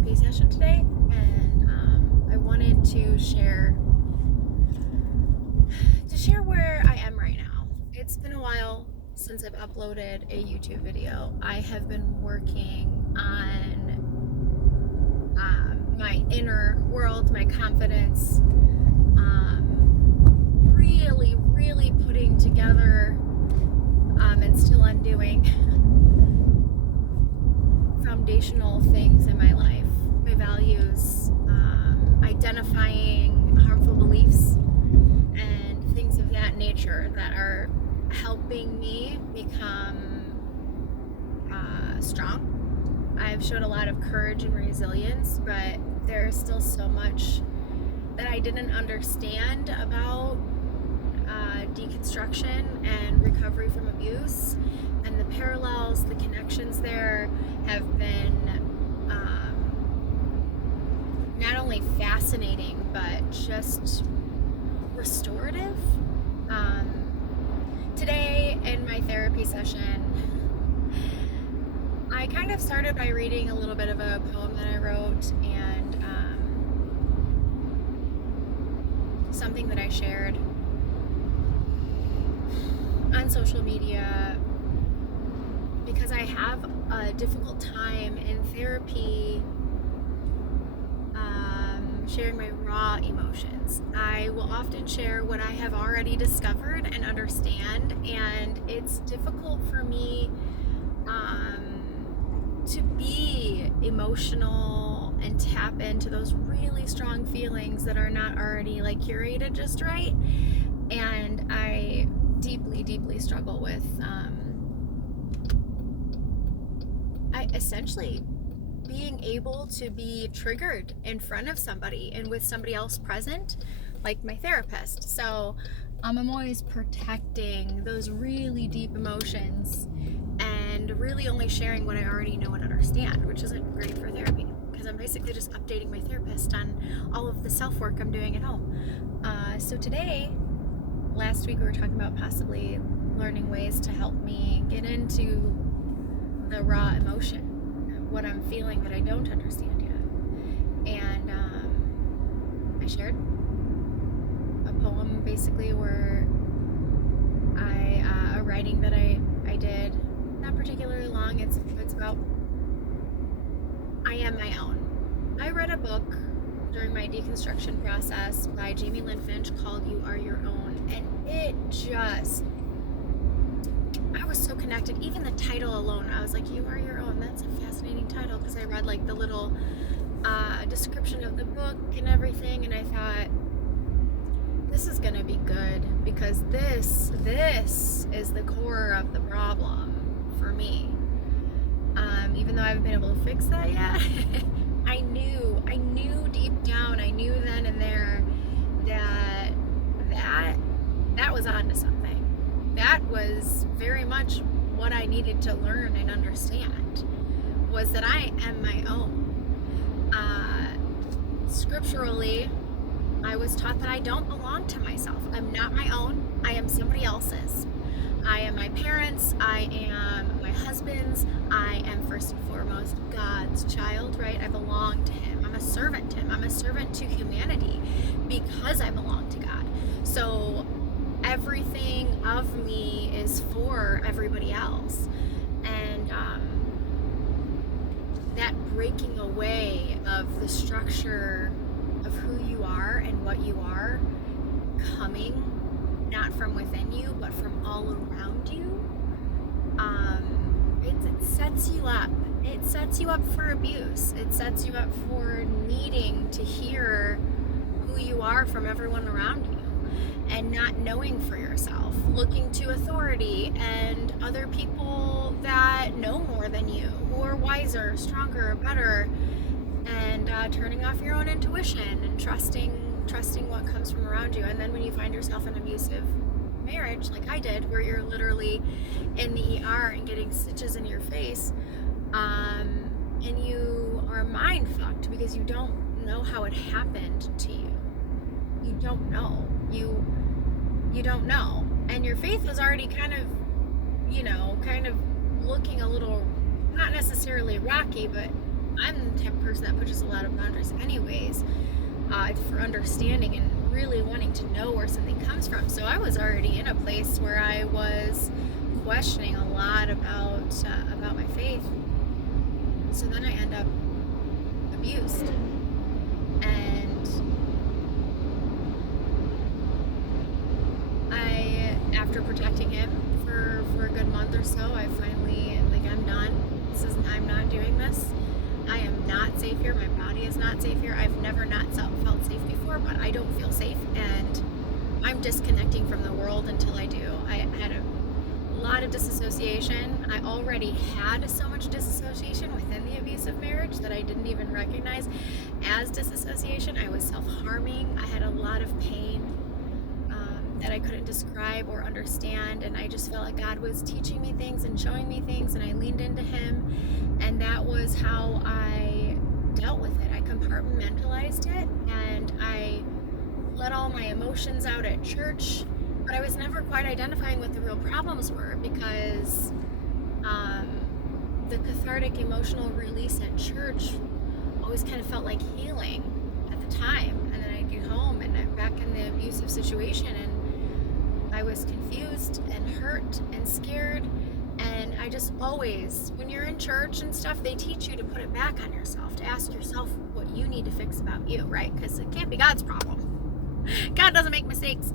therapy session today, and I wanted to share where I am right now. It's been a while since I've uploaded a YouTube video. I have been working on my inner world, my confidence, really putting together and still undoing foundational things in my life, my values, identifying harmful beliefs and things of that nature that are helping me become strong. I've showed a lot of courage and resilience, but there's still so much that I didn't understand about deconstruction and recovery from abuse, and the parallels, the connections there have been not only fascinating but just restorative. Today in my therapy session, I kind of started by reading a little bit of a poem that I wrote, and something that I shared on social media, because I have a difficult time in therapy sharing my raw emotions. I will often share what I have already discovered and understand, and it's difficult for me to be emotional and tap into those really strong feelings that are not already like curated just right. And I deeply struggle with essentially being able to be triggered in front of somebody and with somebody else present, like my therapist. So I'm always protecting those really deep emotions and really only sharing what I already know and understand, which isn't great for therapy, because I'm basically just updating my therapist on all of the self-work I'm doing at home. So today, last week we were talking about possibly learning ways to help me get into the raw emotion, what I'm feeling that I don't understand yet. And I shared a poem basically where a writing that I did, not particularly long, it's about I am my own. I read a book during my deconstruction process by Jamie Lynn Finch called You Are Your Own, and it just, I was so connected. Even the title alone, I was like, You Are Your Own. That's a fascinating title, because I read like the little description of the book and everything, and I thought, this is gonna be good, because this is the core of the problem for me. Even though I haven't been able to fix that yet, I knew deep down, I knew then and there that was onto something. That was very much what I needed to learn and understand, was that I am my own. Scripturally, I was taught that I don't belong to myself. I'm not my own. I am somebody else's. I am my parents. I am my husband's. I am first and foremost God's child, right? I belong to Him. I'm a servant to Him. I'm a servant to humanity because I belong to God. So everything of me is for everybody else. And that breaking away of the structure of who you are and what you are, coming not from within you but from all around you, it sets you up. It sets you up for abuse. It sets you up for needing to hear who you are from everyone around you, and not knowing for yourself, looking to authority and other people that know more than you, who are wiser, stronger, better, and turning off your own intuition and trusting what comes from around you. And then when you find yourself in an abusive marriage, like I did, where you're literally in the ER and getting stitches in your face, and you are mind fucked because you don't know how it happened to you. You don't know. You don't know. And your faith was already kind of looking a little, not necessarily rocky, but I'm the type of person that pushes a lot of boundaries anyways, for understanding and really wanting to know where something comes from. So I was already in a place where I was questioning a lot about my faith. So then I end up abused, and after protecting him for a good month or so, I finally, I'm done. I'm not doing this. I am not safe here. My body is not safe here. I've never not felt safe before, but I don't feel safe, and I'm disconnecting from the world until I do. I had a lot of disassociation. I already had so much disassociation within the abusive marriage that I didn't even recognize as disassociation. I was self-harming. I had a lot of pain that I couldn't describe or understand, and I just felt like God was teaching me things and showing me things, and I leaned into him, and that was how I dealt with it. I compartmentalized it, and I let all my emotions out at church, but I was never quite identifying what the real problems were, because the cathartic emotional release at church always kind of felt like healing at the time, and then I'd get home and I'm back in the abusive situation, and I was confused and hurt and scared, and I just always, when you're in church and stuff, they teach you to put it back on yourself, to ask yourself what you need to fix about you, right? Because it can't be God's problem. God doesn't make mistakes.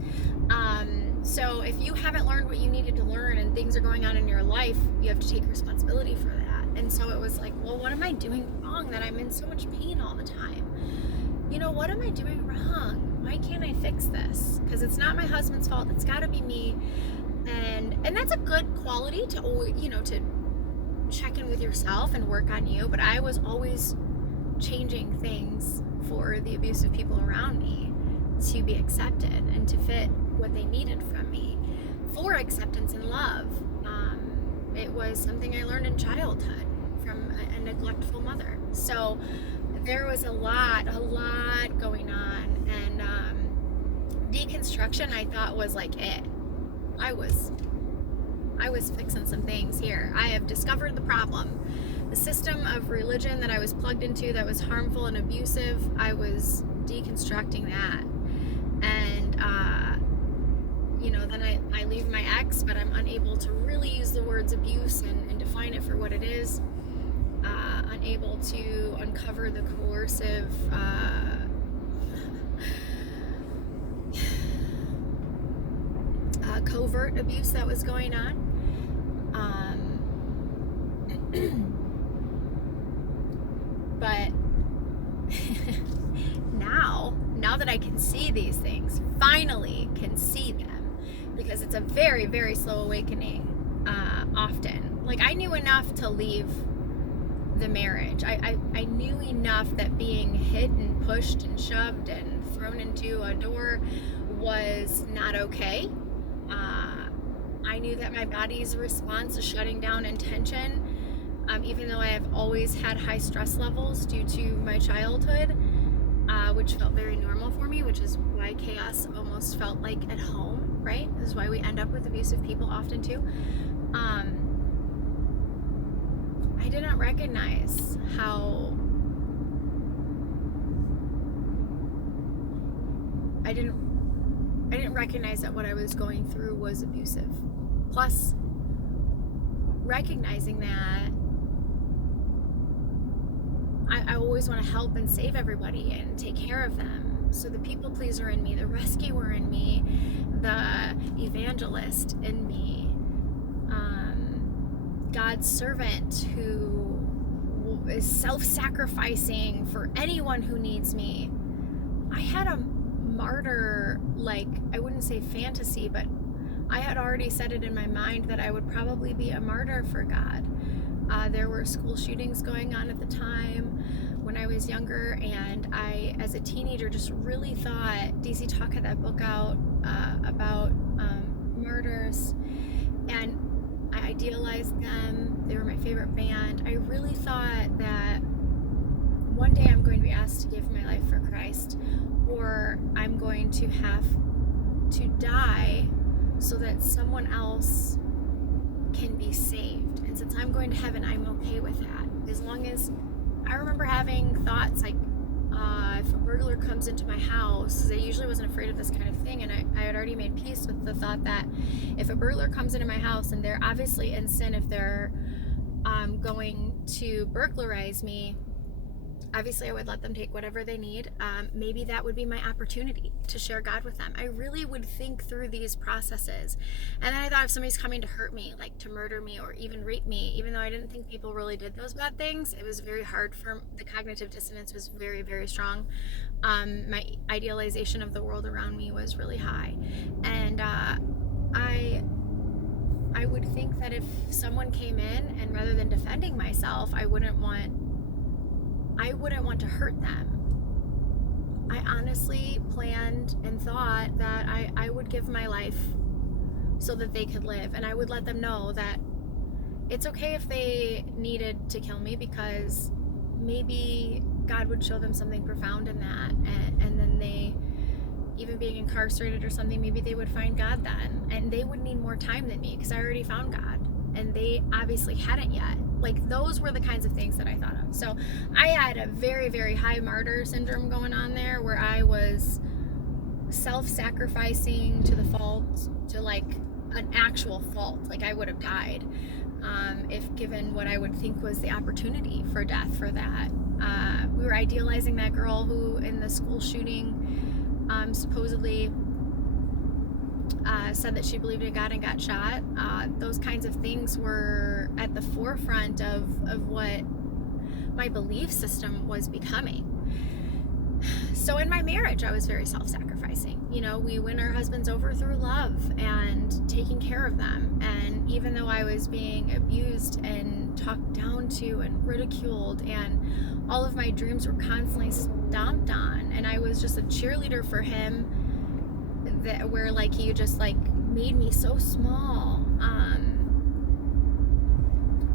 So if you haven't learned what you needed to learn and things are going on in your life, you have to take responsibility for that. And so it was like, well, what am I doing wrong that I'm in so much pain all the time? What am I doing wrong? Why can't I fix this? Because it's not my husband's fault. It's got to be me. And that's a good quality to always, to check in with yourself and work on you. But I was always changing things for the abusive people around me to be accepted and to fit what they needed from me for acceptance and love. It was something I learned in childhood from a neglectful mother. So there was a lot going on, and deconstruction I thought was like it. I was fixing some things here. I have discovered the problem. The system of religion that I was plugged into that was harmful and abusive, I was deconstructing that. And then I leave my ex, but I'm unable to really use the words abuse and define it for what it is. Unable to uncover the coercive covert abuse that was going on. But now that I can see these things, finally can see them, because it's a very, very slow awakening often. Like, I knew enough to leave the marriage. I knew enough that being hit and pushed and shoved and thrown into a door was not okay. I knew that my body's response to shutting down and tension, even though I have always had high stress levels due to my childhood, which felt very normal for me, which is why chaos almost felt like at home, right? This is why we end up with abusive people often too. I didn't recognize how I didn't recognize that what I was going through was abusive. Plus, recognizing that I always want to help and save everybody and take care of them. So the people pleaser in me, the rescuer in me, the evangelist in me, God's servant who is self-sacrificing for anyone who needs me. I had a martyr, I wouldn't say fantasy, but I had already set it in my mind that I would probably be a martyr for God. There were school shootings going on at the time when I was younger, and I, as a teenager, just really thought, DC Talk had that book out about martyrs, and I idealized them. They were my favorite band. I really thought that one day I'm going to be asked to give my life for Christ, or I'm going to have to die so that someone else can be saved. And since I'm going to heaven, I'm okay with that, as long as I remember having thoughts like, if a burglar comes into my house, because I usually wasn't afraid of this kind of thing, and I had already made peace with the thought that if a burglar comes into my house and they're obviously in sin, if they're going to burglarize me, obviously I would let them take whatever they need. Maybe that would be my opportunity to share God with them. I really would think through these processes. And then I thought, if somebody's coming to hurt me, like to murder me or even rape me, even though I didn't think people really did those bad things, it was very hard for the cognitive dissonance was very, very strong. My idealization of the world around me was really high. And I would think that if someone came in, and rather than defending myself, I wouldn't want to hurt them. I honestly planned and thought that I would give my life so that they could live, and I would let them know that it's okay if they needed to kill me, because maybe God would show them something profound in that, and then they, even being incarcerated or something, maybe they would find God then, and they would need more time than me because I already found God, and they obviously hadn't yet. Like, those were the kinds of things that I thought of. So I had a very, very high martyr syndrome going on there, where I was self-sacrificing to the fault, to like an actual fault. Like, I would have died if given what I would think was the opportunity for death for that. We were idealizing that girl who, in the school shooting, supposedly said that she believed in God and got shot. Those kinds of things were at the forefront of what my belief system was becoming. So in my marriage, I was very self-sacrificing. You know, we win our husbands over through love and taking care of them. And even though I was being abused and talked down to and ridiculed, and all of my dreams were constantly stomped on, and I was just a cheerleader for him, that where like he just like made me so small.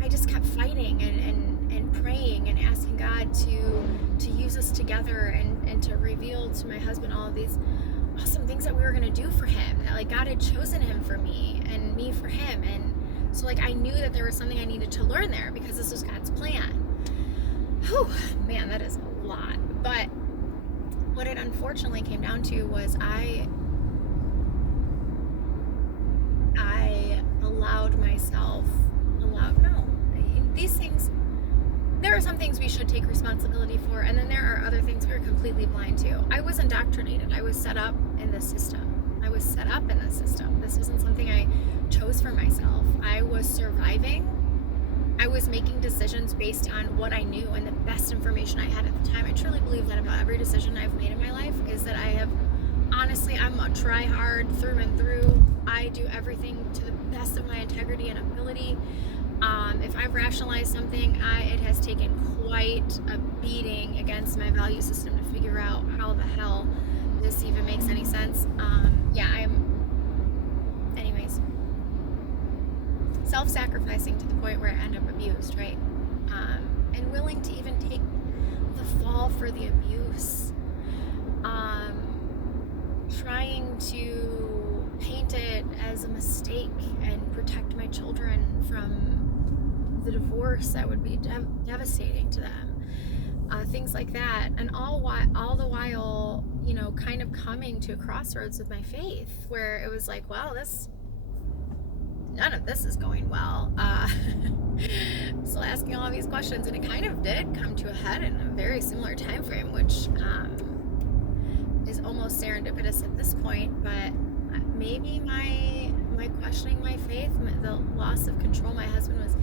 I just kept fighting and praying and asking God to use us together and to reveal to my husband all of these awesome things that we were going to do for him, that like God had chosen him for me and me for him. And so like I knew that there was something I needed to learn there, because this was God's plan. Whew, man, that is a lot. But what it unfortunately came down to was I allowed myself, these things, there are some things we should take responsibility for, and then there are other things we are completely blind to. I was indoctrinated. I was set up in the system. This wasn't something I chose for myself. I was surviving. I was making decisions based on what I knew and the best information I had at the time. I truly believe that about every decision I've made in my life, is that I'm a try hard through and through. I do everything to the best of my integrity and ability. If I've rationalized something, it has taken quite a beating against my value system to figure out how the hell this even makes any sense. Anyways, self-sacrificing to the point where I end up abused, right? And willing to even take the fall for the abuse. Trying to paint it as a mistake and protect my children from the divorce that would be devastating to them. Things like that. And all the while, you know, kind of coming to a crossroads with my faith, where it was like, well, none of this is going well. So asking all these questions, and it kind of did come to a head in a very similar time frame, which is almost serendipitous at this point. But maybe my questioning my faith, the loss of control my husband was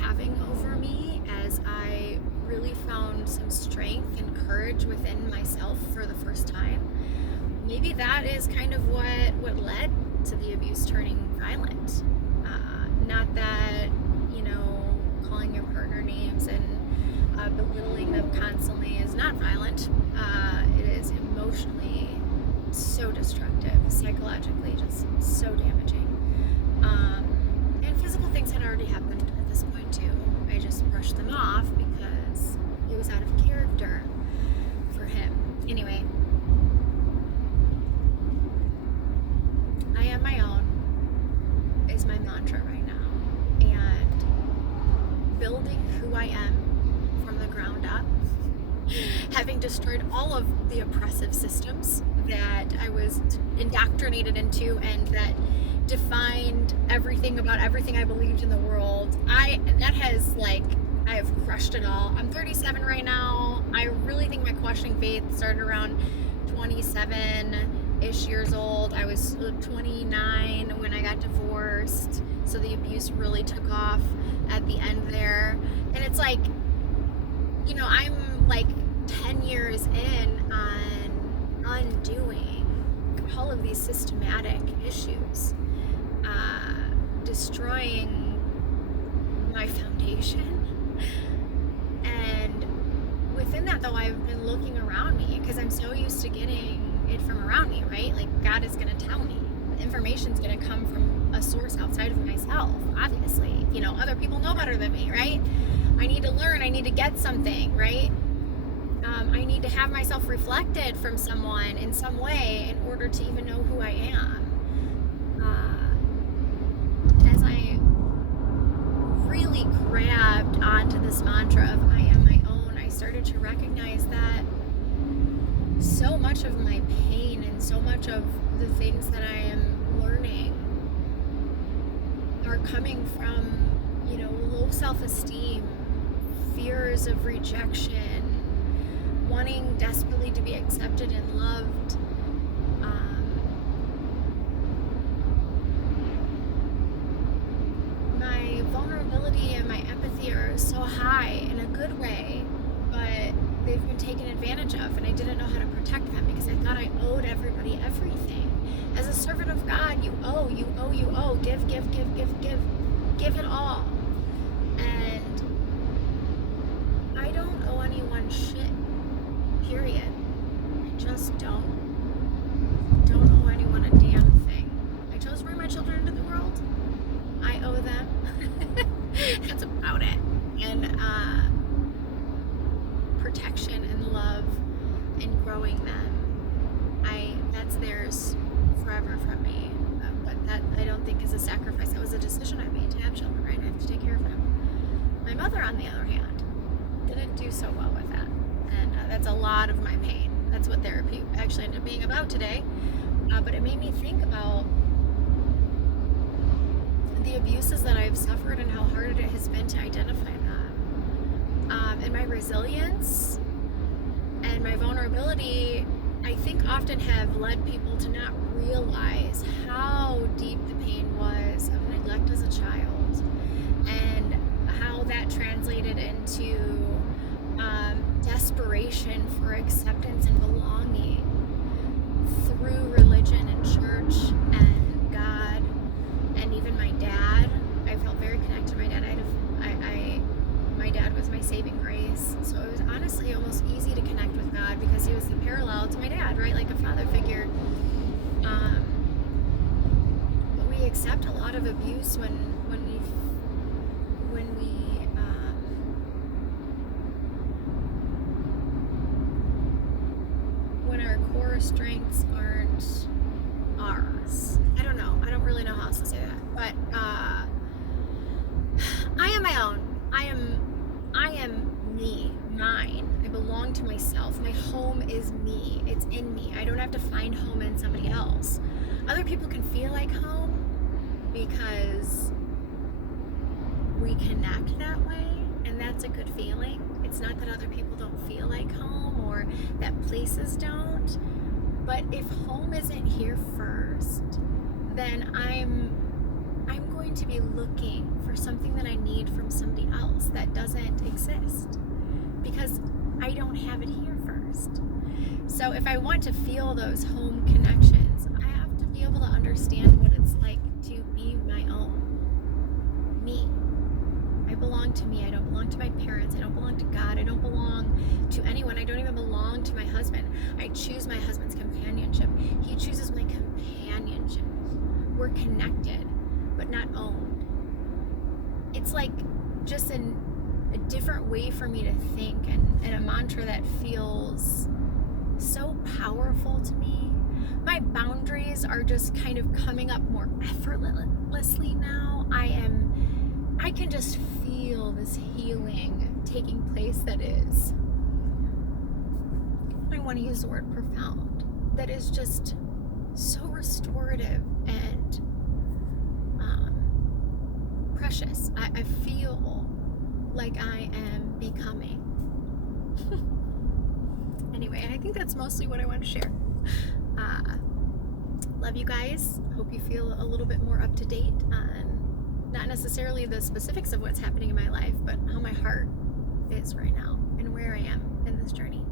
having over me, as I really found some strength and courage within myself for the first time, maybe that is kind of what led to the abuse turning violent. Not that, you know, calling your partner names and belittling them constantly is not violent. It is emotionally so destructive, psychologically just so damaging. And physical things had already happened at this point too. I just brushed them off because it was out of character for him. Anyway, I am my own is my mantra right now. And building who I am from the ground up, having destroyed all of the oppressive systems that I was indoctrinated into and that defined everything about everything I believed in the world. I have crushed it all. I'm 37 right now. I really think my questioning faith started around 27-ish years old. I was 29 when I got divorced, so the abuse really took off at the end there. And it's like, I'm like 10 years in on undoing all of these systematic issues, destroying my foundation. And within that, though, I've been looking around me because I'm so used to getting it from around me, right? Like, God is going to tell me. Information's going to come from a source outside of myself, obviously. Other people know better than me, right? I need to learn. I need to get something, right? I need to have myself reflected from someone in some way in order to even know who I am. As I really grabbed onto this mantra of I am my own, I started to recognize that so much of my pain and so much of the things that I am learning are coming from, low self-esteem, fears of rejection, wanting desperately to be accepted and loved. My vulnerability and my empathy are so high in a good way, but they've been taken advantage of, and I didn't know how to protect them because I thought I owed everybody everything. As a servant of God, you owe, give it all. And I don't owe anyone shit, period. I just don't owe anyone a damn thing. I chose to bring my children into the world. I owe them. That's about it. And protection and love and growing them, that's theirs forever from me. But that I don't think is a sacrifice. That was a decision I made to have children, right? I have to take care of them. My mother, on the other hand, didn't do so well with that. And that's a lot of my pain. That's what therapy actually ended up being about today. But it made me think about the abuses that I've suffered and how hard it has been to identify them. And my resilience and my vulnerability, I think, often have led people to not realize how deep the pain was of neglect as a child and how that translated into desperation for acceptance and belonging through religion and church and God and even my dad. I felt very connected to my dad. My dad was my saving grace, so it was honestly almost easy to connect with God because he was the parallel to my dad, right? Like a father figure. But we accept a lot of abuse when our core strengths aren't ours. I don't know. I don't really know how else to say that. But I am my own. I am me, mine. I belong to myself. My home is me. It's in me. I don't have to find home in somebody else. Other people can feel like home because we connect that way, and that's a good feeling. It's not that other people don't feel like home or that places don't, but if home isn't here first, then I'm going to be looking for something that I need from somebody else that doesn't exist because I don't have it here first. So if I want to feel those home connections, I have to be able to understand what it's like to be my own. Me. I belong to me. I don't belong to my parents. I don't belong to God. I don't belong to anyone. I don't even belong to my husband. I choose my husband's companionship. He chooses my companionship. We're connected, but not owned. It's like just a different way for me to think and a mantra that feels so powerful to me. My boundaries are just kind of coming up more effortlessly now. I can just feel this healing taking place that is, I want to use the word profound, that is just so restorative and precious. I feel like I am becoming. Anyway, I think that's mostly what I want to share. Love you guys. Hope you feel a little bit more up to date on not necessarily the specifics of what's happening in my life, but how my heart is right now and where I am in this journey.